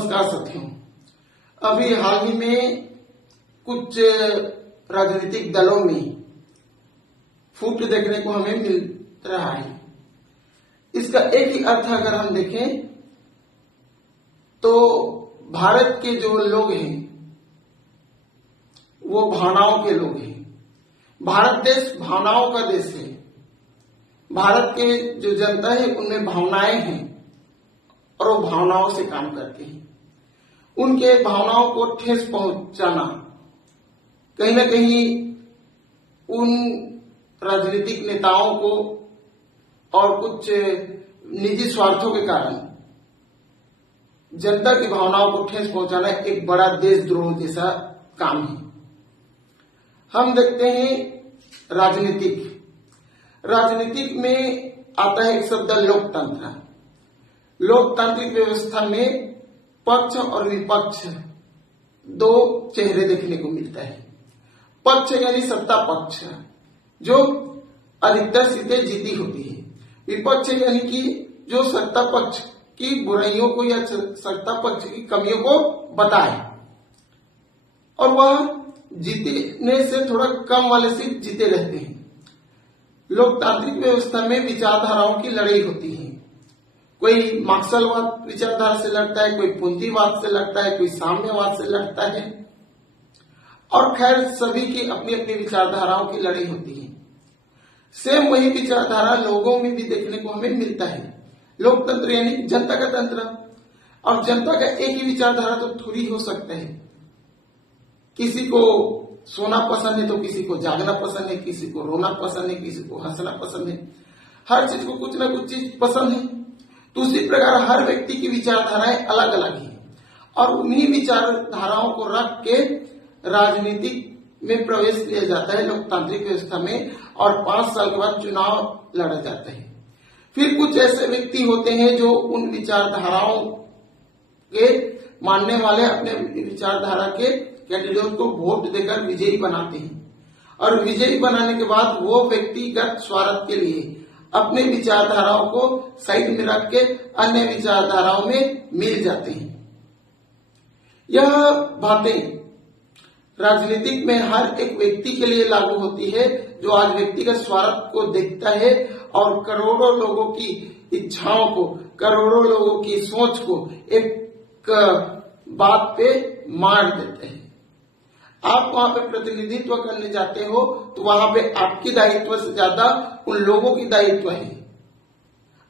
नमस्कार साथियों। अभी हाल ही में कुछ राजनीतिक दलों में फूट देखने को हमें मिल रहा है। इसका एक ही अर्थ अगर हम देखें तो भारत के जो लोग हैं वो भावनाओं के लोग हैं। भारत देश भावनाओं का देश है। भारत के जो जनता है उनमें भावनाएं हैं और वो भावनाओं से काम करते हैं। उनके भावनाओं को ठेस पहुंचाना कहीं ना कहीं उन राजनीतिक नेताओं को और कुछ निजी स्वार्थों के कारण जनता की भावनाओं को ठेस पहुंचाना एक बड़ा देशद्रोह जैसा काम है। हम देखते हैं राजनीतिक में आता है एक शब्द लोकतंत्र। लोकतांत्रिक व्यवस्था में पक्ष और विपक्ष दो चेहरे देखने को मिलता है। पक्ष यानी सत्ता पक्ष जो अधिकतर सीटें जीती होती है। विपक्ष यानी कि जो सत्ता पक्ष की बुराइयों को या सत्ता पक्ष की कमियों को बताए और वह जीतने से थोड़ा कम वाले सीट जीते रहते हैं। लोकतांत्रिक व्यवस्था में विचारधाराओं की लड़ाई होती है। कोई मार्क्सवाद विचारधारा से लड़ता है, कोई पूंजीवाद से लड़ता है, कोई साम्यवाद से लड़ता है और खैर सभी की अपनी अपनी विचारधाराओं की लड़ाई होती है। सेम वही विचारधारा लोगों में भी देखने को हमें मिलता है। लोकतंत्र यानी जनता का तंत्र और जनता का एक ही विचारधारा तो थोड़ी हो सकता है। किसी को सोना पसंद है तो किसी को जागना पसंद है, किसी को रोना पसंद है, किसी को हंसना पसंद है। हर चीज को कुछ ना कुछ चीज पसंद है। तो उसी प्रकार हर व्यक्ति की विचारधाराएं अलग अलग है और उन्हीं विचारधाराओं को रख के राजनीतिक में प्रवेश लिया जाता है लोकतांत्रिक व्यवस्था में और 5 साल के बाद चुनाव लड़ा जाता है। फिर कुछ ऐसे व्यक्ति होते हैं जो उन विचारधाराओं के मानने वाले अपने विचारधारा के कैंडिडेट को वोट देकर विजयी बनाते हैं और विजयी बनाने के बाद वो व्यक्तिगत स्वार्थ के लिए अपने विचारधाराओं को साइड में रख के अन्य विचारधाराओं में मिल जाते हैं। यह बातें राजनीतिक में हर एक व्यक्ति के लिए लागू होती है जो आज व्यक्तिगत स्वार्थ को देखता है और करोड़ों लोगों की इच्छाओं को, करोड़ों लोगों की सोच को एक बात पे मार देते हैं। आप वहां पे प्रतिनिधित्व करने जाते हो तो वहां पे आपकी दायित्व से ज्यादा उन लोगों की दायित्व है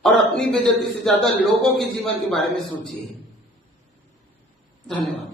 और अपनी बेइज्जती से ज्यादा लोगों के जीवन के बारे में सोचिए। धन्यवाद।